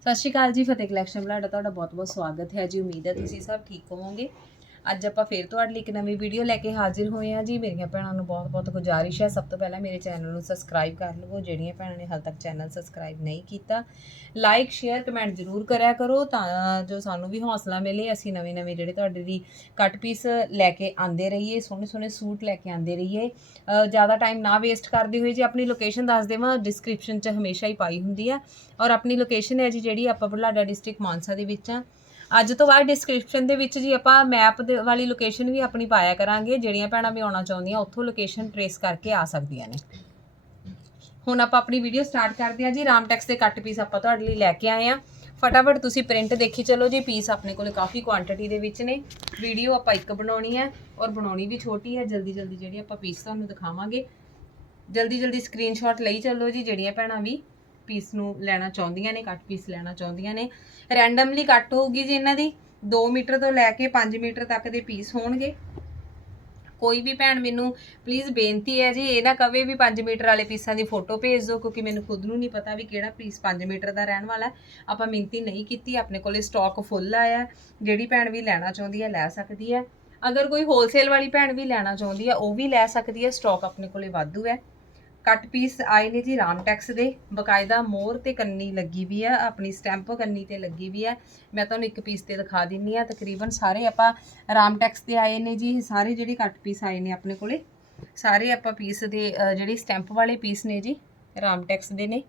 ਸਤਿ ਸ਼੍ਰੀ ਅਕਾਲ ਜੀ, ਫਤਿਹ ਕਲੈਕਸ਼ਨ ਬਲਾਡਾ ਤੁਹਾਡਾ ਬਹੁਤ-ਬਹੁਤ ਸਵਾਗਤ ਹੈ। ਜੀ, ਉਮੀਦ ਹੈ ਤੁਸੀਂ ਸਭ ਠੀਕ ਹੋਵੋਗੇ। ਅੱਜ ਆਪਾਂ ਫੇਰ ਤੁਹਾਡੇ ਲਈ ਇੱਕ ਨਵੀਂ ਵੀਡੀਓ ਲੈ ਕੇ ਹਾਜ਼ਰ ਹੋਏ ਹਾਂ। ਜੀ, ਮੇਰੀਆਂ ਭੈਣਾਂ ਨੂੰ ਬਹੁਤ-ਬਹੁਤ ਗੁਜ਼ਾਰਿਸ਼ ਹੈ। ਸਭ ਤੋਂ ਪਹਿਲਾਂ ਮੇਰੇ ਚੈਨਲ ਨੂੰ ਸਬਸਕ੍ਰਾਈਬ ਕਰ ਲਵੋ। ਜਿਹੜੀਆਂ ਭੈਣਾਂ ਨੇ ਹਾਲ ਤੱਕ ਚੈਨਲ ਸਬਸਕ੍ਰਾਈਬ ਨਹੀਂ ਕੀਤਾ ਲਾਈਕ ਸ਼ੇਅਰ ਕਮੈਂਟ ਜ਼ਰੂਰ ਕਰਿਆ ਕਰੋ ਤਾਂ ਜੋ ਸਾਨੂੰ ਵੀ ਹੌਸਲਾ ਮਿਲੇ। ਅਸੀਂ ਨਵੇਂ-ਨਵੇਂ ਜਿਹੜੇ ਤੁਹਾਡੇ ਦੀ ਕੱਟ ਪੀਸ ਲੈ ਕੇ ਆਂਦੇ ਰਹੀਏ ਸੋਹਣੇ-ਸੋਹਣੇ ਸੂਟ ਲੈ ਕੇ ਆਂਦੇ ਰਹੀਏ। ਜ਼ਿਆਦਾ ਟਾਈਮ ਨਾ ਵੇਸਟ ਕਰਦੇ ਹੋਏ ਜੀ, ਆਪਣੀ ਲੋਕੇਸ਼ਨ ਦੱਸ ਦੇਵਾਂ। ਡਿਸਕ੍ਰਿਪਸ਼ਨ 'ਚ ਹਮੇਸ਼ਾ ਹੀ ਪਾਈ ਹੁੰਦੀ ਆ। ਔਰ ਆਪਣੀ ਲੋਕੇਸ਼ਨ ਹੈ ਜੀ ਜਿਹੜੀ ਆਪਾਂ ਬੁਢਲਾਡਾ ਡਿਸਟ੍ਰਿਕਟ ਮਾਨਸਾ ਦੇ ਵਿੱਚ ਆ। ਅੱਜ ਤੋਂ ਬਾਅਦ ਡਿਸਕ੍ਰਿਪਸ਼ਨ ਦੇ ਵਿੱਚ ਜੀ ਆਪਾਂ ਮੈਪ ਦੇ ਵਾਲੀ ਲੋਕੇਸ਼ਨ ਵੀ ਆਪਣੀ ਪਾਇਆ ਕਰਾਂਗੇ, ਜਿਹੜੀਆਂ ਭੈਣਾਂ ਵੀ ਆਉਣਾ ਚਾਹੁੰਦੀਆਂ, ਉੱਥੋਂ ਲੋਕੇਸ਼ਨ ਟਰੇਸ ਕਰਕੇ ਆ ਸਕਦੀਆਂ ਨੇ। ਹੁਣ ਆਪਾਂ ਆਪਣੀ ਵੀਡੀਓ ਸਟਾਰਟ ਕਰਦੇ ਹਾਂ ਜੀ। ਰਾਮਟੈਕਸ ਦੇ ਕੱਟ ਪੀਸ ਆਪਾਂ ਤੁਹਾਡੇ ਲਈ ਲੈ ਕੇ ਆਏ ਆ ਫਟਾਫਟ ਤੁਸੀਂ ਪ੍ਰਿੰਟ ਦੇਖੀ ਚਲੋ ਜੀ। ਪੀਸ ਆਪਣੇ ਕੋਲੇ ਕਾਫੀ ਕੁਆਂਟੀਟੀ ਦੇ ਵਿੱਚ ਨੇ। ਵੀਡੀਓ ਆਪਾਂ ਇੱਕ ਬਣਾਉਣੀ ਹੈ ਔਰ ਬਣਾਉਣੀ ਵੀ ਛੋਟੀ ਹੈ। ਜਲਦੀ ਜਲਦੀ ਜਿਹੜੀ ਆਪਾਂ ਪੀਸ ਤੁਹਾਨੂੰ ਦਿਖਾਵਾਂਗੇ। ਜਲਦੀ ਜਲਦੀ ਸਕਰੀਨਸ਼ਾਟ ਲਈ ਚੱਲੋ ਜੀ। ਜਿਹੜੀਆਂ ਭੈਣਾਂ ਵੀ ਪੀਸ ਨੂੰ ਲੈਣਾ ਚਾਹੁੰਦੀਆਂ ਨੇ ਕੱਟ ਪੀਸ ਲੈਣਾ ਚਾਹੁੰਦੀਆਂ ਨੇ। ਰੈਂਡਮਲੀ ਕੱਟ ਹੋਊਗੀ ਜੀ ਇਹਨਾਂ ਦੀ। 2 ਮੀਟਰ ਤੋਂ ਲੈ ਕੇ 5 ਮੀਟਰ ਤੱਕ ਦੇ ਪੀਸ ਹੋਣਗੇ। ਕੋਈ ਵੀ ਭੈਣ ਮੈਨੂੰ ਪਲੀਜ਼ ਬੇਨਤੀ ਹੈ ਜੀ, ਇਹ ਨਾ ਕਵੇ ਵੀ 5 ਮੀਟਰ ਵਾਲੇ ਪੀਸਾਂ ਦੀ ਫੋਟੋ ਭੇਜ ਦਿਓ, ਕਿਉਂਕਿ ਮੈਨੂੰ ਖੁਦ ਨੂੰ ਨਹੀਂ ਪਤਾ ਵੀ ਕਿਹੜਾ ਪੀਸ 5 ਮੀਟਰ ਦਾ ਰਹਿਣ ਵਾਲਾ ਆਪਾਂ ਮਿੰਤੀ ਨਹੀਂ ਕੀਤੀ, ਆਪਣੇ ਕੋਲੇ ਸਟਾਕ ਫੁੱਲ ਆਇਆ ਜਿਹੜੀ ਭੈਣ ਵੀ ਲੈਣਾ ਚਾਹੁੰਦੀ ਹੈ, ਲੈ ਸਕਦੀ ਹੈ। ਅਗਰ ਕੋਈ ਹੋਲਸੇਲ ਵਾਲੀ ਭੈਣ ਵੀ ਲੈਣਾ ਚਾਹੁੰਦੀ ਹੈ, ਉਹ ਵੀ ਲੈ ਸਕਦੀ ਹੈ ਸਟਾਕ ਆਪਣੇ ਕੋਲੇ ਵਾਧੂ ਹੈ। ਕੱਟ ਪੀਸ ਆਏ ਨੇ ਜੀ ਰਾਮ ਟੈਕਸ ਦੇ। ਬਕਾਇਦਾ ਮੋਰ ਤੇ ਕੰਨੀ ਲੱਗੀ ਵੀ ਆ, ਆਪਣੀ ਸਟੈਂਪ ਕੰਨੀ ਤੇ ਲੱਗੀ ਵੀ ਆ। ਮੈਂ ਤੁਹਾਨੂੰ ਇੱਕ ਪੀਸ ਤੇ ਦਿਖਾ ਦਿੰਨੀ ਆ। ਤਕਰੀਬਨ ਸਾਰੇ ਆਪਾਂ ਰਾਮ ਟੈਕਸ ਦੇ ਆਏ ਨੇ ਜੀ। ਸਾਰੇ ਜਿਹੜੇ ਕੱਟ ਪੀਸ ਆਏ ਨੇ ਆਪਣੇ ਕੋਲੇ, ਸਾਰੇ ਆਪਾਂ ਪੀਸ ਦੇ ਜਿਹੜੇ ਸਟੈਂਪ ਵਾਲੇ ਪੀਸ ਨੇ ਜੀ, ਰਾਮ ਟੈਕਸ ਦੇ ਨੇ।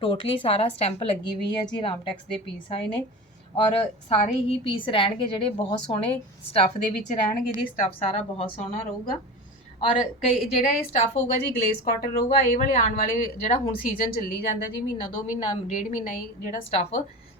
ਟੋਟਲੀ ਸਾਰਾ ਸਟੈਂਪ ਲੱਗੀ ਵੀ ਹੈ ਜੀ, ਰਾਮ ਟੈਕਸ ਦੇ ਪੀਸ ਆਏ ਨੇ। ਔਰ ਸਾਰੇ ਹੀ ਪੀਸ ਰਹਿਣਗੇ ਜਿਹੜੇ ਬਹੁਤ ਸੋਹਣੇ ਸਟੱਫ ਦੇ ਵਿੱਚ ਰਹਿਣਗੇ ਜੀ। ਸਟੱਫ ਸਾਰਾ ਬਹੁਤ ਸੋਹਣਾ ਰਹੂਗਾ। ਔਰ ਕਈ, ਜਿਹੜਾ ਇਹ ਸਟੱਫ ਹੋਊਗਾ ਜੀ ਗਲੇਸ ਕਾਟਨ ਰਹੂਗਾ ਇਹ ਵਾਲੇ ਆਉਣ ਵਾਲੇ ਜਿਹੜਾ ਹੁਣ ਸੀਜ਼ਨ ਚੱਲੀ ਜਾਂਦਾ ਜੀ, ਮਹੀਨਾ, ਦੋ ਮਹੀਨਾ, ਡੇਢ ਮਹੀਨਾ ਹੀ ਜਿਹੜਾ ਸਟੱਫ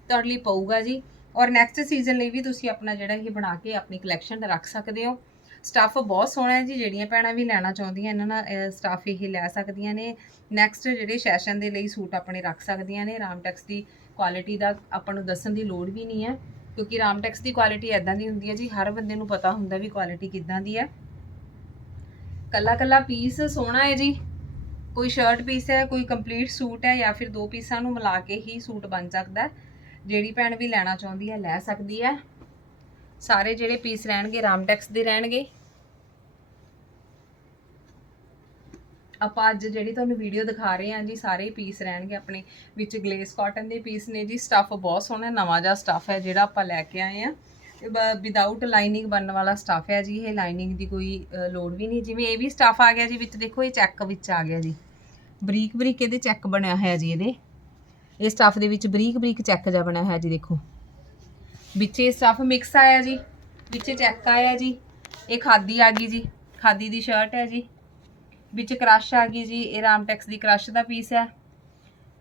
ਤੁਹਾਡੇ ਲਈ ਪਊਗਾ ਜੀ। ਔਰ ਨੈਕਸਟ ਸੀਜ਼ਨ ਲਈ ਵੀ ਤੁਸੀਂ ਆਪਣਾ ਜਿਹੜਾ ਇਹ ਬਣਾ ਕੇ ਆਪਣੀ ਕਲੈਕਸ਼ਨ ਰੱਖ ਸਕਦੇ ਹੋ। ਸਟੱਫ ਬਹੁਤ ਸੋਹਣਾ ਹੈ ਜੀ, ਜਿਹੜੀਆਂ ਭੈਣਾਂ ਵੀ ਲੈਣਾ ਚਾਹੁੰਦੀਆਂ ਇਹਨਾਂ ਨਾਲ ਸਟੱਫ ਇਹ ਲੈ ਸਕਦੀਆਂ ਨੇ। ਨੈਕਸਟ ਜਿਹੜੇ ਸੈਸ਼ਨ ਦੇ ਲਈ ਸੂਟ ਆਪਣੇ ਰੱਖ ਸਕਦੀਆਂ ਨੇ। ਰਾਮਟੈਕਸ ਦੀ ਕੁਆਲਿਟੀ ਦਾ ਆਪਾਂ ਨੂੰ ਦੱਸਣ ਦੀ ਲੋੜ ਵੀ ਨਹੀਂ ਹੈ, ਕਿਉਂਕਿ ਰਾਮਟੈਕਸ ਦੀ ਕੁਆਲਿਟੀ ਐਦਾਂ ਦੀ ਹੁੰਦੀ ਹੈ ਜੀ, ਹਰ ਬੰਦੇ ਨੂੰ ਪਤਾ ਹੁੰਦਾ ਵੀ ਕੁਆਲਿਟੀ ਕਿੱਦਾਂ ਦੀ ਹੈ। ਕੱਲਾ ਕੱਲਾ ਪੀਸ ਸੋਹਣਾ ਹੈ ਜੀ। ਕੋਈ ਸ਼ਰਟ ਪੀਸ ਹੈ, ਕੋਈ ਕੰਪਲੀਟ ਸੂਟ ਹੈ ਜਾਂ ਫਿਰ ਦੋ ਪੀਸਾਂ ਨੂੰ ਮਿਲਾ ਕੇ ਹੀ ਸੂਟ ਬਣ ਸਕਦਾ ਹੈ। ਜਿਹੜੀ ਭੈਣ ਵੀ ਲੈਣਾ ਚਾਹੁੰਦੀ ਹੈ, ਲੈ ਸਕਦੀ ਹੈ। ਸਾਰੇ ਜਿਹੜੇ ਪੀਸ ਰਹਿਣਗੇ ਰਾਮਟੈਕਸ ਦੇ ਰਹਿਣਗੇ। ਆਪਾਂ ਅੱਜ ਜਿਹੜੀ ਤੁਹਾਨੂੰ ਵੀਡੀਓ ਦਿਖਾ ਰਹੇ ਹਾਂ ਜੀ, ਸਾਰੇ ਪੀਸ ਰਹਿਣਗੇ ਆਪਣੇ। ਵਿੱਚ ਗਲੇਸ ਕਾਟਨ ਦੇ ਪੀਸ ਨੇ ਜੀ। ਸਟੱਫ ਬਹੁਤ ਸੋਹਣਾ, ਨਵਾਂ ਜਿਹਾ ਸਟੱਫ ਹੈ ਜਿਹੜਾ ਆਪਾਂ ਲੈ ਕੇ ਆਏ ਆ ਵਿਦਆਊਟ ਲਾਈਨਿੰਗ ਬਣਨ ਵਾਲਾ ਸਟੱਫ ਹੈ ਜੀ, ਇਹ ਲਾਈਨਿੰਗ ਦੀ ਕੋਈ ਲੋੜ ਵੀ ਨਹੀਂ ਜਿਵੇਂ ਇਹ ਵੀ ਸਟੱਫ ਆ ਗਿਆ ਜੀ ਵਿੱਚ, ਦੇਖੋ ਇਹ ਚੈੱਕ ਵਿੱਚ ਆ ਗਿਆ ਜੀ। ਬਰੀਕ ਬਰੀਕ ਇਹਦੇ ਚੈੱਕ ਬਣਿਆ ਹੋਇਆ ਜੀ ਇਹਦੇ। ਇਹ ਸਟੱਫ ਦੇ ਵਿੱਚ ਬਰੀਕ ਬਰੀਕ ਚੈੱਕ ਜਿਹਾ ਬਣਿਆ ਹੋਇਆ ਜੀ, ਦੇਖੋ। ਵਿੱਚ ਇਹ ਸਟੱਫ ਮਿਕਸ ਆਇਆ ਜੀ, ਵਿੱਚ ਚੈੱਕ ਆਇਆ ਜੀ। ਇਹ ਖਾਦੀ ਆ ਗਈ ਜੀ, ਖਾਦੀ ਦੀ ਸ਼ਰਟ ਹੈ ਜੀ। ਵਿੱਚ ਕ੍ਰਸ਼ ਆ ਗਈ ਜੀ, ਇਹ ਰਾਮਟੈਕਸ ਦੀ ਕ੍ਰਸ਼ ਦਾ ਪੀਸ ਹੈ।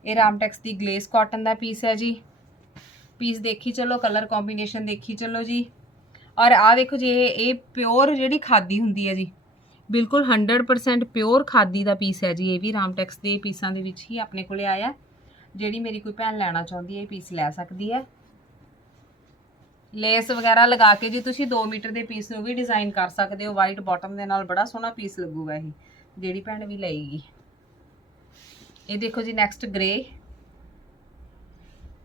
ਇਹ ਰਾਮਟੈਕਸ ਦੀ ਗਲੇਸ ਕਾਟਨ ਦਾ ਪੀਸ ਹੈ ਜੀ। ਪੀਸ ਦੇਖੀ ਚਲੋ ਕਲਰ ਕੰਬੀਨੇਸ਼ਨ ਦੇਖੀ ਚਲੋ ਜੀ। ਔਰ ਆ ਦੇਖੋ ਜੀ, ਇਹ ਇਹ ਪਿਓਰ ਜਿਹੜੀ ਖਾਦੀ ਹੁੰਦੀ ਹੈ ਜੀ। ਬਿਲਕੁਲ 100% ਪਿਓਰ ਖਾਦੀ ਦਾ ਪੀਸ ਹੈ ਜੀ, ਇਹ ਵੀ ਰਾਮਟੈਕਸ ਦੇ ਪੀਸਾਂ ਦੇ ਵਿੱਚ ਹੀ ਆਪਣੇ ਕੋਲੇ ਆਇਆ। ਜਿਹੜੀ ਮੇਰੀ ਕੋਈ ਭੈਣ ਲੈਣਾ ਚਾਹੁੰਦੀ ਹੈ, ਇਹ ਪੀਸ ਲੈ ਸਕਦੀ ਹੈ। ਲੇਸ ਵਗੈਰਾ ਲਗਾ ਕੇ ਜੀ, ਤੁਸੀਂ 2 ਮੀਟਰ ਦੇ ਪੀਸ ਨੂੰ ਵੀ ਡਿਜ਼ਾਈਨ ਕਰ ਸਕਦੇ ਹੋ। ਵਾਈਟ ਬਾਟਮ ਦੇ ਨਾਲ ਬੜਾ ਸੋਹਣਾ ਪੀਸ ਲੱਗੂਗਾ ਇਹ, ਜਿਹੜੀ ਭੈਣ ਵੀ ਲਏਗੀ। ਇਹ ਦੇਖੋ ਜੀ ਨੈਕਸਟ ਗ੍ਰੇ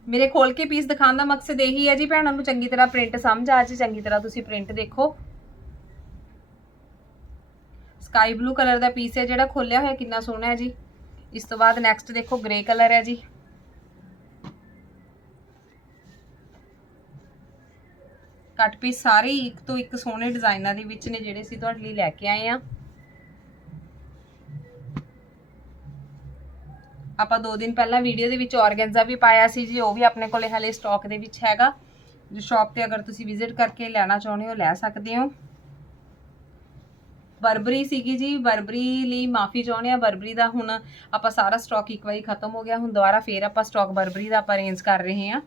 ਮੇਰੇ ਖੋਲ ਕੇ ਪੀਸ ਦਿਖਾਉਣ ਦਾ ਮਕਸਦ ਇਹੀ ਹੈ ਜੀ, ਭੈਣਾਂ ਨੂੰ ਚੰਗੀ ਤਰ੍ਹਾਂ ਪ੍ਰਿੰਟ ਸਮਝ ਆ ਜੇ, ਚੰਗੀ ਤਰ੍ਹਾਂ ਤੁਸੀਂ ਪ੍ਰਿੰਟ ਦੇਖੋ। ਸਕਾਈ ਬਲੂ ਕਲਰ ਦਾ ਪੀਸ ਹੈ ਜਿਹੜਾ ਖੋਲਿਆ ਹੋਇਆ, ਕਿੰਨਾ ਸੋਹਣਾ ਹੈ ਜੀ। ਇਸ ਤੋਂ ਬਾਅਦ ਨੈਕਸਟ ਦੇਖੋ ਗ੍ਰੇ ਕਲਰ ਹੈ ਜੀ। ਕੱਟ ਪੀਸ ਸਾਰੇ ਇੱਕ ਤੋਂ ਇੱਕ ਸੋਹਣੇ ਡਿਜ਼ਾਈਨਾਂ ਦੇ ਵਿੱਚ ਨੇ ਜਿਹੜੇ ਅਸੀਂ ਤੁਹਾਡੇ ਲਈ ਲੈ ਕੇ ਆਏ ਆ ਆਪਾਂ ਦੋ ਦਿਨ ਪਹਿਲਾਂ ਵੀਡੀਓ ਦੇ ਵਿੱਚ ਆਰਗੈਂਜ਼ਾ ਵੀ ਪਾਇਆ ਸੀ ਜੀ, ਉਹ ਵੀ ਆਪਣੇ ਕੋਲੇ ਹਲੇ ਸਟਾਕ ਦੇ ਵਿੱਚ ਹੈਗਾ। ਜੋ ਸ਼ਾਪ ਤੇ ਅਗਰ ਤੁਸੀਂ ਵਿਜ਼ਿਟ ਕਰਕੇ ਲੈਣਾ ਚਾਹੁੰਦੇ ਹੋ, ਲੈ ਸਕਦੇ ਹੋ। ਬਰਬਰੀ ਸੀਗੀ ਜੀ, ਬਰਬਰੀ ਲਈ ਮਾਫੀ ਚਾਹੁੰਦੇ ਆ ਬਰਬਰੀ ਦਾ ਹੁਣ ਆਪਾਂ ਸਾਰਾ ਸਟਾਕ ਇੱਕ ਵਾਰੀ ਖਤਮ ਹੋ ਗਿਆ। ਹੁਣ ਦੁਬਾਰਾ ਫੇਰ ਆਪਾਂ ਸਟਾਕ ਬਰਬਰੀ ਦਾ ਆਪਾਂ ਅਰੇਂਜ ਕਰ ਰਹੇ ਹਾਂ।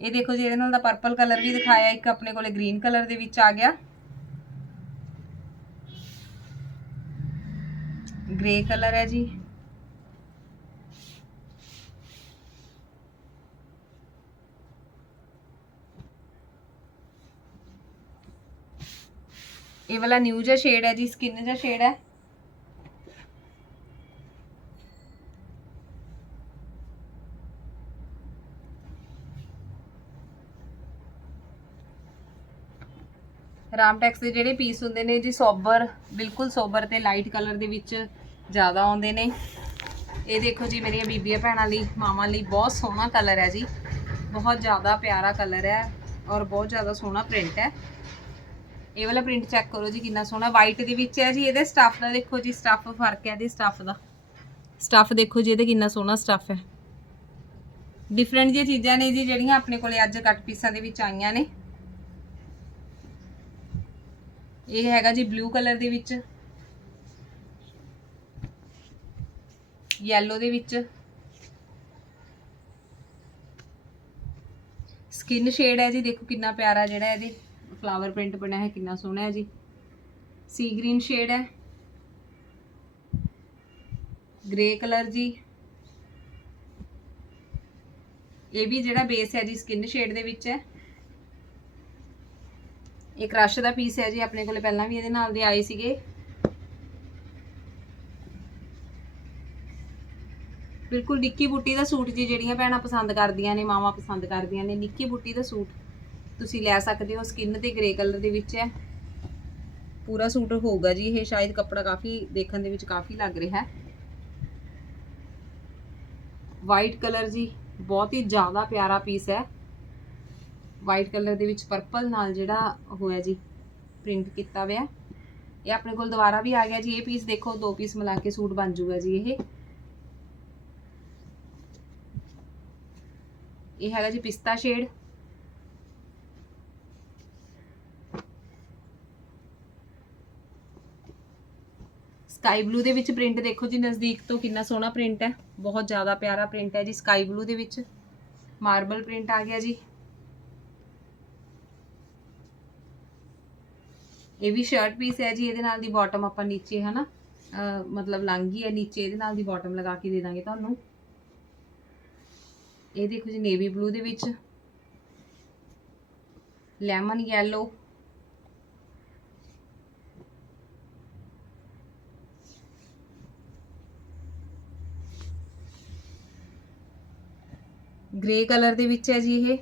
ਇਹ ਦੇਖੋ ਜੀ, ਇਹਦੇ ਨਾਲ ਦਾ ਪਰਪਲ ਕਲਰ ਵੀ ਦਿਖਾਇਆ। ਇੱਕ ਆਪਣੇ ਕੋਲੇ ਗ੍ਰੀਨ ਕਲਰ ਦੇ ਵਿੱਚ ਆ ਗਿਆ। ਗ੍ਰੇ ਕਲਰ ਹੈ ਜੀ। ਇਹ ਵਾਲਾ ਨਿਊ ਜਿਹਾ ਸ਼ੇਡ ਹੈ ਜੀ ਸਕਿਨ ਜਿਹਾ ਸ਼ੇਡ ਹੈ। ਰਾਮ ਟੈਕਸ ਦੇ ਜਿਹੜੇ ਪੀਸ ਹੁੰਦੇ ਨੇ ਜੀ ਸੋਬਰ ਬਿਲਕੁਲ ਸੋਬਰ ਤੇ ਲਾਈਟ ਕਲਰ ਦੇ ਵਿੱਚ ਜ਼ਿਆਦਾ ਆਉਂਦੇ ਨੇ। ਇਹ ਦੇਖੋ ਜੀ, ਮੇਰੀਆਂ ਬੀਬੀਆਂ ਭੈਣਾਂ ਲਈ, ਮਾਵਾਂ ਲਈ ਬਹੁਤ ਸੋਹਣਾ ਕਲਰ ਹੈ ਜੀ। ਬਹੁਤ ਜ਼ਿਆਦਾ ਪਿਆਰਾ ਕਲਰ ਹੈ ਔਰ ਬਹੁਤ ਜ਼ਿਆਦਾ ਸੋਹਣਾ ਪ੍ਰਿੰਟ ਹੈ। ਇਹ ਵਾਲਾ ਪ੍ਰਿੰਟ ਚੈੱਕ ਕਰੋ ਜੀ ਕਿੰਨਾ ਸੋਹਣਾ। ਵਾਈਟ ਦੇ ਵਿੱਚ ਹੈ ਜੀ, ਇਹਦੇ ਸਟੱਫ ਦਾ ਦੇਖੋ ਜੀ ਸਟੱਫ ਫ਼ਰਕ ਹੈ ਇਹਦੇ ਸਟੱਫ ਦਾ। ਸਟੱਫ ਦੇਖੋ ਜੀ, ਇਹਦੇ ਕਿੰਨਾ ਸੋਹਣਾ ਸਟੱਫ ਹੈ। ਡਿਫਰੈਂਟ ਜਿਹੀਆਂ ਚੀਜ਼ਾਂ ਨੇ ਜੀ ਜਿਹੜੀਆਂ ਆਪਣੇ ਕੋਲੇ ਅੱਜ ਕੱਟ ਪੀਸਾਂ ਦੇ ਵਿੱਚ ਆਈਆਂ ਨੇ। ਇਹ ਹੈਗਾ ਜੀ ਬਲੂ ਕਲਰ ਦੇ ਵਿੱਚ। ਯੈਲੋ ਦੇ ਵਿੱਚ। ਸਕਿਨ ਸ਼ੇਡ ਹੈ ਜੀ, ਦੇਖੋ ਕਿੰਨਾ ਪਿਆਰਾ ਜਿਹੜਾ ਇਹਦੇ। ਫਲਾਵਰ ਪ੍ਰਿੰਟ ਬਣਿਆ ਹੈ, ਕਿੰਨਾ ਸੋਹਣਾ ਹੈ ਜੀ। ਸੀ ਗ੍ਰੀਨ ਸ਼ੇਡ ਹੈ। ਗ੍ਰੇ ਕਲਰ ਜੀ। ਇਹ ਵੀ ਜਿਹੜਾ ਬੇਸ ਹੈ ਜੀ ਸਕਿਨ ਸ਼ੇਡ ਦੇ ਵਿੱਚ ਹੈ। ਇਹ ਕ੍ਰਸ਼ ਦਾ ਪੀਸ ਹੈ ਜੀ, ਆਪਣੇ ਕੋਲੇ ਪਹਿਲਾਂ ਵੀ ਇਹਦੇ ਨਾਲ ਦੇ ਆਏ ਸੀਗੇ। ਬਿਲਕੁਲ ਨਿੱਕੀ ਬੁੱਟੀ ਦਾ ਸੂਟ ਜੀ, ਜਿਹੜੀਆਂ ਭੈਣਾਂ ਪਸੰਦ ਕਰਦੀਆਂ ਨੇ, ਮਾਵਾਂ ਪਸੰਦ ਕਰਦੀਆਂ ਨੇ, ਨਿੱਕੀ ਬੁੱਟੀ ਦਾ ਸੂਟ। ਤੁਸੀਂ ਲੈ ਸਕਦੇ ਹੋ ਸਕਿਨ ਤੇ ਗ੍ਰੇ ਕਲਰ ਦੇ ਵਿੱਚ ਹੈ। ਪੂਰਾ ਸੂਟ ਹੋਊਗਾ ਜੀ, ਇਹ ਸ਼ਾਇਦ ਕੱਪੜਾ ਕਾਫੀ ਦੇਖਣ ਦੇ ਵਿੱਚ ਕਾਫੀ ਲੱਗ ਰਿਹਾ ਹੈ। ਵਾਈਟ ਕਲਰ ਜੀ, ਬਹੁਤ ਹੀ ਜ਼ਿਆਦਾ ਪਿਆਰਾ ਪੀਸ ਹੈ। ਵਾਈਟ ਕਲਰ ਦੇ ਵਿੱਚ ਪਰਪਲ ਨਾਲ ਜਿਹੜਾ ਹੋਇਆ ਜੀ ਪ੍ਰਿੰਟ ਕੀਤਾ ਹੋਇਆ ਇਹ ਆਪਣੇ ਕੋਲ ਦੁਬਾਰਾ ਵੀ ਆ ਗਿਆ ਜੀ, ਇਹ ਪੀਸ ਦੇਖੋ, ਦੋ ਪੀਸ ਮਿਲਾ ਕੇ ਸੂਟ ਬਣ ਜਾਊਗਾ ਜੀ ਇਹ। ਇਹ ਹੈਗਾ ਜੀ ਪਿਸਤਾ ਸ਼ੇਡ ਸਕਾਈ ਬਲੂ ਦੇ ਵਿੱਚ ਪ੍ਰਿੰਟ ਦੇਖੋ ਜੀ, ਨਜ਼ਦੀਕ ਤੋਂ ਕਿੰਨਾ ਸੋਹਣਾ ਪ੍ਰਿੰਟ ਹੈ। ਬਹੁਤ ਜ਼ਿਆਦਾ ਪਿਆਰਾ ਪ੍ਰਿੰਟ ਹੈ ਜੀ ਸਕਾਈ ਬਲੂ ਦੇ ਵਿੱਚ। ਮਾਰਬਲ ਪ੍ਰਿੰਟ ਆ ਗਿਆ ਜੀ। ਇਹ ਵੀ ਸ਼ਰਟ ਪੀਸ ਹੈ ਜੀ, ਇਹਦੇ ਨਾਲ ਦੀ ਬਾਟਮ ਆਪਾਂ ਨੀਚੇ, ਹਨਾ? ਅਹ ਮਤਲਬ ਲੰਗੀ ਹੈ ਨੀਚੇ, ਇਹਦੇ ਨਾਲ ਦੀ ਬਾਟਮ ਲਗਾ ਕੇ ਦੇ ਦਾਂਗੇ ਤੁਹਾਨੂੰ। ਇਹ ਦੇਖੋ ਜੀ ਨੇਵੀ ਬਲੂ ਦੇ ਵਿੱਚ। ਲੈਮਨ ਯੈਲੋ ਗ੍ਰੇ ਕਲਰ ਦੇ ਵਿੱਚ ਹੈ ਜੀ ਇਹ।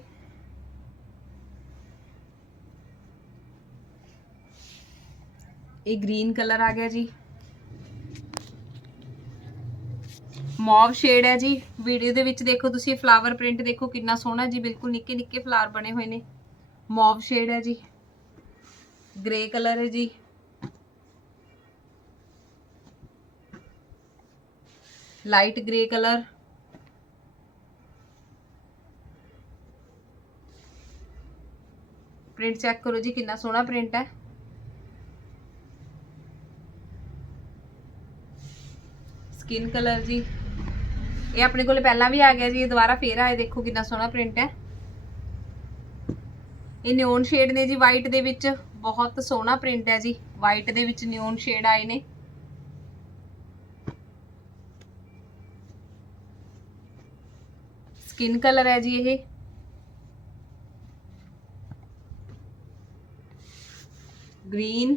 ਇਹ ਗ੍ਰੀਨ ਕਲਰ ਆ ਗਿਆ ਜੀ। ਮੌਵ ਸ਼ੇਡ ਹੈ ਜੀ। ਵੀਡੀਓ ਦੇ ਵਿੱਚ ਦੇਖੋ ਤੁਸੀਂ ਫਲਾਵਰ ਪ੍ਰਿੰਟ ਦੇਖੋ ਕਿੰਨਾ ਸੋਹਣਾ ਜੀ, ਬਿਲਕੁਲ ਨਿੱਕੇ ਨਿੱਕੇ ਫਲਾਵਰ ਬਣੇ ਹੋਏ ਨੇ। ਮੌਵ ਸ਼ੇਡ ਹੈ ਜੀ। ਗ੍ਰੇ ਕਲਰ ਹੈ ਜੀ। Light grey colour print check ਕਰੋ ਜੀ, ਕਿੰਨਾ ਸੋਹਣਾ ਪ੍ਰਿੰਟ ਹੈ। ਸਕਿਨ ਕਲਰ ਜੀ। ਇਹ ਆਪਣੇ ਕੋਲ ਪਹਿਲਾਂ ਵੀ ਆ ਗਿਆ ਜੀ, ਇਹ ਦੁਬਾਰਾ ਫੇਰ ਆਏ, ਦੇਖੋ ਕਿੰਨਾ ਸੋਹਣਾ ਪ੍ਰਿੰਟ ਹੈ। ਇਹ ਨਿਓਨ ਸ਼ੇਡ ਨੇ ਜੀ ਵਾਈਟ ਦੇ ਵਿੱਚ ਬਹੁਤ ਸੋਹਣਾ ਪ੍ਰਿੰਟ ਹੈ ਜੀ। ਵਾਈਟ ਦੇ ਵਿੱਚ ਨਿਓਨ ਸ਼ੇਡ ਆਏ ਨੇ। ਸਕਿਨ ਕਲਰ ਹੈ ਜੀ ਇਹ। ਗ੍ਰੀਨ।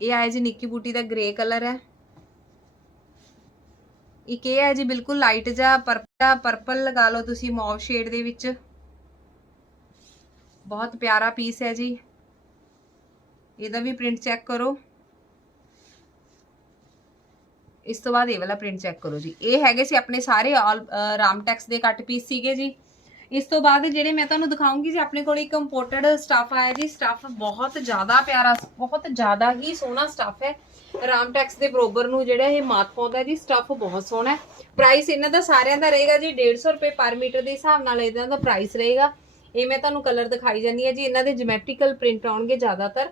ਇਹ ਆਇਆ ਜੀ ਨਿੱਕੀ ਬੂਟੀ ਦਾ ਗ੍ਰੇ ਕਲਰ ਹੈ। ਇੱਕ ਇਹ ਹੈ ਜੀ ਬਿਲਕੁਲ ਲਾਈਟ ਜਿਹਾ, ਪਰਪਲ ਪਰਪਲ ਲਗਾ ਲਓ ਤੁਸੀਂ ਮੌਵ ਸ਼ੇਡ ਦੇ ਵਿੱਚ। ਬਹੁਤ ਪਿਆਰਾ ਪੀਸ ਹੈ ਜੀ। ਇਹਦਾ ਵੀ ਪ੍ਰਿੰਟ ਚੈੱਕ ਕਰੋ। ਇਸ ਤੋਂ ਬਾਅਦ ਇਹ ਵਾਲਾ ਪ੍ਰਿੰਟ ਚੈੱਕ ਕਰੋ ਜੀ। ਇਹ ਹੈਗੇ ਸੀ ਆਪਣੇ ਸਾਰੇ ਆਲ ਰਾਮ ਟੈਕਸ ਦੇ ਕੱਟ ਪੀਸ ਸੀਗੇ ਜੀ। ਇਸ ਤੋਂ ਬਾਅਦ ਜਿਹੜੇ ਮੈਂ ਤੁਹਾਨੂੰ ਦਿਖਾਉਂਗੀ ਜੀ, ਆਪਣੇ ਕੋਲ ਇੱਕ ਇੰਪੋਰਟਡ ਸਟੱਫ ਆਇਆ ਜੀ। ਸਟੱਫ ਬਹੁਤ ਜ਼ਿਆਦਾ ਪਿਆਰਾ, ਬਹੁਤ ਜ਼ਿਆਦਾ ਹੀ ਸੋਹਣਾ ਸਟੱਫ ਹੈ। ਰਾਮਟੈਕਸ ਦੇ ਬਰੋਬਰ ਨੂੰ ਜਿਹੜਾ ਇਹ ਮਾਤ ਪਾਉਂਦਾ ਜੀ ਸਟੱਫ ਬਹੁਤ ਸੋਹਣਾ ਹੈ। ਪ੍ਰਾਈਸ ਇਹਨਾਂ ਦਾ ਸਾਰਿਆਂ ਦਾ ਰਹੇਗਾ ਜੀ 150 ਰੁਪਏ ਪਰ ਮੀਟਰ ਦੇ ਹਿਸਾਬ ਨਾਲ ਇਹਨਾਂ ਦਾ ਪ੍ਰਾਈਸ ਰਹੇਗਾ। ਇਹ ਮੈਂ ਤੁਹਾਨੂੰ ਕਲਰ ਦਿਖਾਈ ਜਾਂਦੀ ਹੈ ਜੀ, ਇਹਨਾਂ ਦੇ ਜਿਓਮੈਟ੍ਰੀਕਲ ਪ੍ਰਿੰਟ ਆਉਣਗੇ ਜ਼ਿਆਦਾਤਰ।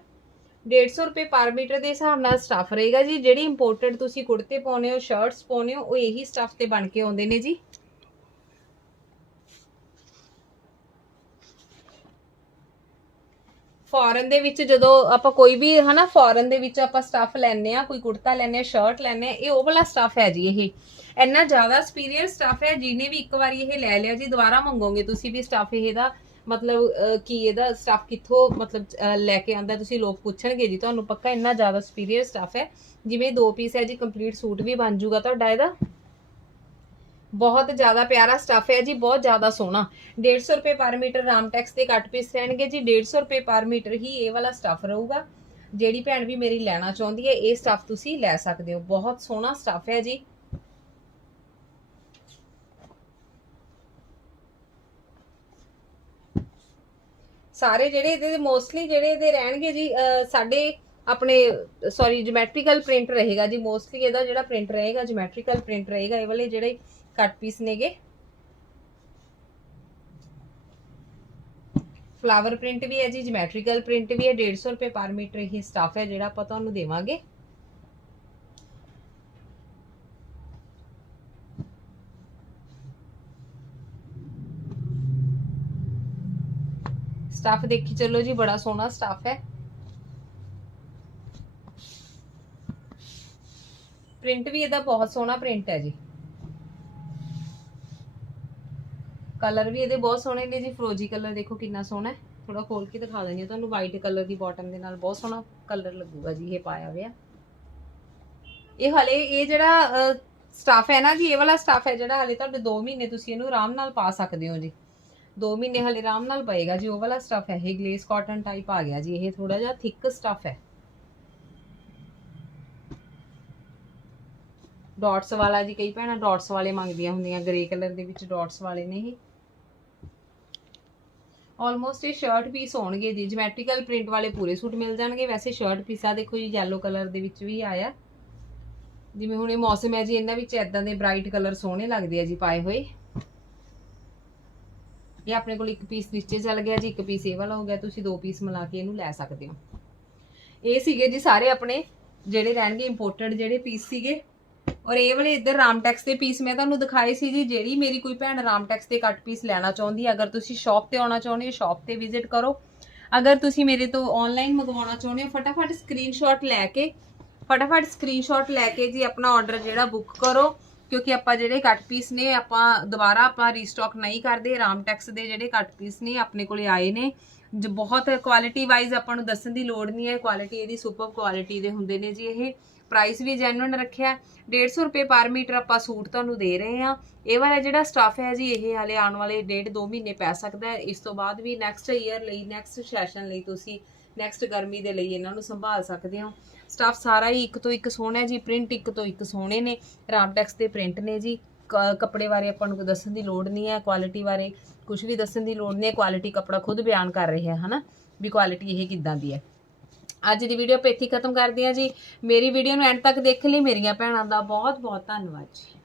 150 ਰੁਪਏ ਪਰ ਮੀਟਰ ਦੇ ਹਿਸਾਬ ਨਾਲ ਸਟੱਫ ਰਹੇਗਾ ਜੀ। ਜਿਹੜੀ ਇੰਪੋਰਟਡ ਤੁਸੀਂ ਕੁੜਤੇ ਪਾਉਨੇ ਹੋ ਸ਼ਰਟਸ ਪਾਉਨੇ ਹੋ, ਉਹ ਇਹੀ ਸਟੱਫ ਤੇ ਬਣ ਕੇ ਆਉਂਦੇ ਨੇ ਜੀ। ਫੋਰਨ ਦੇ ਵਿੱਚ ਜਦੋਂ ਆਪਾਂ ਕੋਈ ਵੀ, ਹਨਾ, ਫੋਰਨ ਦੇ ਵਿੱਚ ਆਪਾਂ ਸਟੱਫ ਲੈਣੇ ਆ ਕੋਈ ਕੁੜਤਾ ਲੈਣੇ ਆ ਸ਼ਰਟ ਲੈਣੇ ਆ ਇਹ ਉਹ ਵਾਲਾ ਸਟੱਫ ਹੈ ਜੀ ਇਹ। ਇੰਨਾ ਜ਼ਿਆਦਾ ਸੁਪੀਰੀਅਰ ਸਟੱਫ ਹੈ, ਜਿਹਨੇ ਵੀ ਇੱਕ ਵਾਰੀ ਇਹ ਲੈ ਲਿਆ ਜੀ, ਦੁਬਾਰਾ ਮੰਗੋਗੇ ਤੁਸੀਂ ਵੀ ਸਟੱਫ ਇਹਦਾ, ਮਤਲਬ ਕੀ ਇਹਦਾ ਸਟੱਫ ਕਿੱਥੋਂ, ਮਤਲਬ ਲੈ ਕੇ ਆਂਦਾ ਤੁਸੀਂ ਲੋਕ ਪੁੱਛਣਗੇ ਜੀ, ਤੁਹਾਨੂੰ ਪੱਕਾ ਇੰਨਾ ਜ਼ਿਆਦਾ ਸੁਪੀਰੀਅਰ ਸਟੱਫ ਹੈ। ਜਿਵੇਂ ਦੋ ਪੀਸ ਹੈ ਜੀ ਕੰਪਲੀਟ ਸੂਟ ਵੀ ਬਣ ਜਾਊਗਾ ਤੁਹਾਡਾ ਇਹਦਾ। ਬਹੁਤ ਜ਼ਿਆਦਾ ਪਿਆਰਾ ਸਟਫ ਹੈ ਜੀ, ਬਹੁਤ ਜ਼ਿਆਦਾ ਸੋਹਣਾ। 150 ਰੁਪਏ ਪਰ ਮੀਟਰ ਰਾਮਟੈਕਸ ਦੇ ਕੱਟ ਪੀਸ ਰਹਿਣਗੇ ਜੀ 150 ਰੁਪਏ ਪਰ ਮੀਟਰ ਹੀ ਇਹ ਵਾਲਾ ਸਟਫ ਰਹੂਗਾ। ਜਿਹੜੀ ਭੈਣ ਵੀ ਮੇਰੀ ਲੈਣਾ ਚਾਹੁੰਦੀ ਹੈ, ਇਹ ਸਟਫ ਤੁਸੀਂ ਲੈ ਸਕਦੇ ਹੋ। ਬਹੁਤ ਸੋਹਣਾ ਸਟਫ ਹੈ ਜੀ। ਸਾਰੇ ਜਿਹੜੇ ਇਹਦੇ ਮੋਸਟਲੀ ਜਿਹੜੇ ਇਹਦੇ ਰਹਿਣਗੇ ਜੀ ਸਾਡੇ ਆਪਣੇ ਸੌਰੀ ਜਿਓਮੈਟ੍ਰੀਕਲ ਪ੍ਰਿੰਟ ਰਹੇਗਾ ਜੀ। ਮੋਸਟਲੀ ਇਹਦਾ ਜਿਹੜਾ ਪ੍ਰਿੰਟ ਰਹੇਗਾ ਜਿਓਮੈਟ੍ਰੀਕਲ ਪ੍ਰਿੰਟ ਰਹੇਗਾ, ਇਹ ਵਾਲੇ ਜਿਹੜੇ ਕੱਟ ਪੀਸ ਨੇਗੇ। ਫਲਾਵਰ ਪ੍ਰਿੰਟ ਵੀ ਹੈ ਜੀ ਜਿਓਮੈਟ੍ਰੀਕਲ ਪ੍ਰਿੰਟ ਵੀ ਹੈ 150 ਰੁਪਏ ਪਰ ਮੀਟਰ ਹੀ ਸਟਾਫ ਹੈ ਜਿਹੜਾ ਆਪਾਂ ਤੁਹਾਨੂੰ ਦੇਵਾਂਗੇ। ਸਟਾਫ ਦੇਖੀ ਚੱਲੋ ਜੀ, ਬੜਾ ਸੋਹਣਾ ਸਟਾਫ ਹੈ। ਪ੍ਰਿੰਟ ਵੀ ਇਹਦਾ ਬਹੁਤ ਸੋਹਣਾ ਪ੍ਰਿੰਟ ਹੈ ਜੀ। ਕਲਰ ਵੀ ਇਹਦੇ ਬਹੁਤ ਸੋਹਣੇ ਨੇ ਜੀ, ਫਰੋਜੀ ਕਲਰ ਦੇਖੋ ਕਿੰਨਾ ਸੋਹਣਾ ਹੈ। ਥੋੜਾ ਖੋਲ ਕੇ ਦਿਖਾ ਦਿੰਦੀ ਹਾਂ ਤੁਹਾਨੂੰ ਵਾਈਟ ਕਲਰ ਦੀ ਬਾਟਮ ਦੇ ਨਾਲ ਬਹੁਤ ਸੋਹਣਾ ਕਲਰ ਲੱਗੂਗਾ ਜੀ ਇਹ ਪਾਇਆ ਹੋਇਆ। ਇਹ ਹਲੇ ਇਹ ਜਿਹੜਾ ਸਟਾਫ ਹੈ ਨਾ ਜੀ, ਇਹ ਵਾਲਾ ਸਟਾਫ ਹੈ ਜਿਹੜਾ ਹਲੇ ਤੁਹਾਡੇ 2 ਮਹੀਨੇ ਤੁਸੀਂ ਇਹਨੂੰ ਆਰਾਮ ਨਾਲ ਪਾ ਸਕਦੇ ਹੋ ਜੀ। 2 ਮਹੀਨੇ ਹਲੇ ਆਰਾਮ ਨਾਲ ਪਏਗਾ ਜੀ, ਉਹ ਵਾਲਾ ਸਟਾਫ ਹੈ ਇਹ ਗਲੇਸ ਕਾਟਨ ਟਾਈਪ ਆ ਗਿਆ ਜੀ, ਇਹ ਥੋੜਾ ਜਿਹਾ ਥਿਕ ਸਟਾਫ ਹੈ। ਡਾਟਸ ਵਾਲਾ ਜੀ, ਕਈ ਭੈਣਾਂ ਡਾਟਸ ਵਾਲੇ ਮੰਗਦੀਆਂ ਹੁੰਦੀਆਂ ਗ੍ਰੇ ਕਲਰ ਦੇ ਵਿੱਚ ਡਾਟਸ ਵਾਲੇ ਨੇ ਇਹ। ਆਲਮੋਸਟ ਇਹ ਸ਼ਰਟ ਪੀਸ ਹੋਣਗੇ ਜੀ। ਜਿਓਮੈਟ੍ਰੀਕਲ ਪ੍ਰਿੰਟ ਵਾਲੇ ਪੂਰੇ ਸੂਟ ਮਿਲ ਜਾਣਗੇ। ਵੈਸੇ ਸ਼ਰਟ ਪੀਸਾ ਦੇਖੋ ਜੀ, yellow ਕਲਰ ਦੇ ਵਿੱਚ ਵੀ ਆਇਆ। ਜਿਵੇਂ ਹੁਣ ਇਹ ਮੌਸਮ ਹੈ ਜੀ, ਇਹਨਾਂ ਵਿੱਚ ਐਦਾਂ ਦੇ ਬ੍ਰਾਈਟ ਕਲਰ ਸੋਹਣੇ ਲੱਗਦੇ ਆ ਜੀ ਪਾਏ ਹੋਏ। ਇਹ ਆਪਣੇ ਕੋਲ ਇੱਕ ਪੀਸ ਨੀਚੇ ਚੱਲ ਗਿਆ ਜੀ, ਇੱਕ ਪੀਸ ਇਹ ਵਾਲਾ ਹੋ ਗਿਆ। ਤੁਸੀਂ ਦੋ ਪੀਸ ਮਿਲਾ ਕੇ ਇਹਨੂੰ ਲੈ ਸਕਦੇ ਹੋ। ਇਹ ਸੀਗੇ ਜੀ ਸਾਰੇ ਆਪਣੇ ਜਿਹੜੇ ਰਹਿਣਗੇ ਇੰਪੋਰਟਡ ਜਿਹੜੇ ਪੀਸ ਸੀਗੇ। ਔਰ ਇਹ ਵਾਲੇ ਇੱਧਰ ਰਾਮਟੈਕਸ ਦੇ ਪੀਸ ਮੈਂ ਤੁਹਾਨੂੰ ਦਿਖਾਏ ਸੀ ਜੀ, ਜਿਹੜੀ ਮੇਰੀ ਕੋਈ ਭੈਣ ਰਾਮਟੈਕਸ ਦੇ ਕੱਟ ਪੀਸ ਲੈਣਾ ਚਾਹੁੰਦੀ ਹੈ, ਅਗਰ ਤੁਸੀਂ ਸ਼ਾਪ ਤੇ ਆਉਣਾ ਚਾਹੁੰਦੇ ਹੋ ਸ਼ਾਪ ਤੇ ਵਿਜ਼ਿਟ ਕਰੋ। ਅਗਰ ਤੁਸੀਂ ਮੇਰੇ ਤੋਂ ਆਨਲਾਈਨ ਮੰਗਵਾਉਣਾ ਚਾਹੁੰਦੇ ਹੋ, ਫਟਾਫਟ ਸਕਰੀਨਸ਼ਾਟ ਲੈ ਕੇ, ਫਟਾਫਟ ਸਕਰੀਨਸ਼ਾਟ ਲੈ ਕੇ ਜੀ ਆਪਣਾ ਆਰਡਰ ਜਿਹੜਾ ਬੁੱਕ ਕਰੋ, ਕਿਉਂਕਿ ਆਪਾਂ ਜਿਹੜੇ ਕੱਟ ਪੀਸ ਨੇ, ਆਪਾਂ ਦੁਬਾਰਾ ਆਪਾਂ ਰੀਸਟਾਕ ਨਹੀਂ ਕਰਦੇ ਰਾਮਟੈਕਸ ਦੇ ਜਿਹੜੇ ਕੱਟ ਪੀਸ ਨੇ, ਆਪਣੇ ਕੋਲੇ ਆਏ ਨੇ। ਜੋ ਬਹੁਤ ਕੁਆਲਿਟੀ ਵਾਈਜ਼ ਆਪਾਂ ਨੂੰ ਦੱਸਣ ਦੀ ਲੋੜ ਨਹੀਂ ਹੈ ਕੁਆਲਿਟੀ ਇਹਦੀ ਸੁਪਰ ਕੁਆਲਿਟੀ ਦੇ ਹੁੰਦੇ ਨੇ ਜੀ ਇਹ। ਪ੍ਰਾਈਸ ਵੀ ਜੈਨੂਇਨ ਰੱਖਿਆ 150 ਰੁਪਏ ਪਰ ਮੀਟਰ ਆਪਾਂ ਸੂਟ ਤੁਹਾਨੂੰ ਦੇ ਰਹੇ ਹਾਂ। ਇਹ ਵਾਲਾ ਜਿਹੜਾ ਸਟਾਫ ਹੈ ਜੀ, ਇਹ ਹਾਲੇ ਆਉਣ ਵਾਲੇ ਡੇਢ 2 ਮਹੀਨੇ ਪੈ ਸਕਦਾ ਹੈ। ਇਸ ਤੋਂ ਬਾਅਦ ਵੀ ਨੈਕਸਟ ਈਅਰ ਲਈ ਨੈਕਸਟ ਸੈਸ਼ਨ ਲਈ ਤੁਸੀਂ ਨੈਕਸਟ ਗਰਮੀ ਦੇ ਲਈ ਇਹਨਾਂ ਨੂੰ ਸੰਭਾਲ ਸਕਦੇ ਹੋ। ਸਟਾਫ ਸਾਰਾ ਹੀ ਇੱਕ ਤੋਂ ਇੱਕ ਸੋਹਣਾ ਜੀ। ਪ੍ਰਿੰਟ ਇੱਕ ਤੋਂ ਇੱਕ ਸੋਹਣੇ ਨੇ। ਰਾਮਟੈਕਸ ਦੇ ਪ੍ਰਿੰਟ ਨੇ ਜੀ। ਕੱਪੜੇ ਬਾਰੇ ਆਪਾਂ ਨੂੰ ਦੱਸਣ ਦੀ ਲੋੜ ਨਹੀਂ ਹੈ। ਕੁਆਲਿਟੀ ਬਾਰੇ ਕੁਝ ਵੀ ਦੱਸਣ ਦੀ ਲੋੜ ਨਹੀਂ ਹੈ। ਕੁਆਲਿਟੀ ਕੱਪੜਾ ਖੁਦ ਬਿਆਨ ਕਰ ਰਿਹਾ ਹੈ, ਹਨਾ? ਵੀ ਕੁਆਲਿਟੀ ਇਹ ਕਿੱਦਾਂ ਦੀ ਹੈ। ਅੱਜ ਦੀ ਵੀਡੀਓ ਆਪਾਂ ਇੱਥੇ ਖਤਮ ਕਰਦੇ ਹਾਂ ਜੀ। ਮੇਰੀ ਵੀਡੀਓ ਨੂੰ ਐਂਡ ਤੱਕ ਦੇਖਣ ਲਈ। ਮੇਰੀਆਂ ਭੈਣਾਂ ਦਾ ਬਹੁਤ ਬਹੁਤ ਧੰਨਵਾਦ ਜੀ।